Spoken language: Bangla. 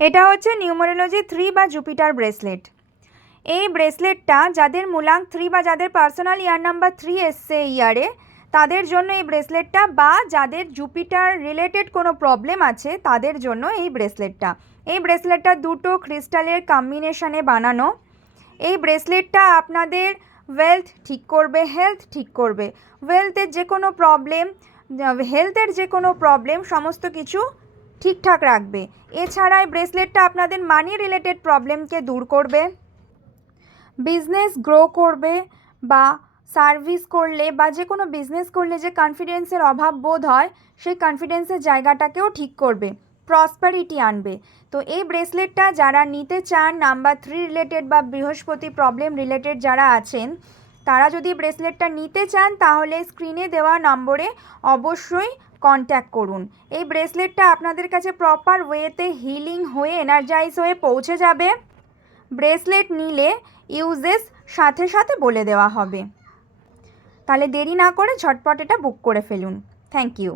এটা হচ্ছে নিউমারোলজি 3 বা জুপিটার ব্রেসলেট। এই ব্রেসলেটটা যাদের মূলাঙ্ক 3 বা যাদের পার্সোনাল ইয়ার নাম্বার 3 এসছে ইয়ারে, তাদের জন্য এই ব্রেসলেটটা, বা যাদের জুপিটার রিলেটেড কোনো প্রবলেম আছে তাদের জন্য এই ব্রেসলেটটা। এই ব্রেসলেটটা দুটো ক্রিস্টালের কম্বিনেশনে বানানো। এই ব্রেসলেটটা আপনাদের ওয়েলথ ঠিক করবে, হেলথ ঠিক করবে। হেলথের যে কোনো প্রবলেম সমস্ত কিছু ঠিকঠাক রাখবে। এছাড়া এই ব্রেসলেটটা আপনাদের মানি রিলেটেড প্রবলেমকে দূর করবে, বিজনেস গ্রো করবে, বা সার্ভিস করলে বা যে কোনো বিজনেস করলে যে কনফিডেন্সের অভাব বোধ হয় সেই কনফিডেন্সের জায়গাটাকেও ঠিক করবে, প্রসপারিটি আনবে। তো এই ব্রেসলেটটা যারা নিতে চান, নাম্বার 3 রিলেটেড বা বৃহস্পতি প্রবলেম রিলেটেড যারা আছেন, তারা যদি ব্রেসলেটটা নিতে চান তাহলে স্ক্রিনে দেওয়া নম্বরে অবশ্যই কন্ট্যাক্ট করুন। এই ব্রেসলেটটা আপনাদের কাছে প্রপার ওয়েতে হিলিং হয়ে এনার্জাইজ হয়ে পৌঁছে যাবে। ব্রেসলেট নিলে ইউজেস সাথে সাথে বলে দেওয়া হবে। তাহলে দেরি না করে ঝটপট এটা বুক করে ফেলুন। Thank you.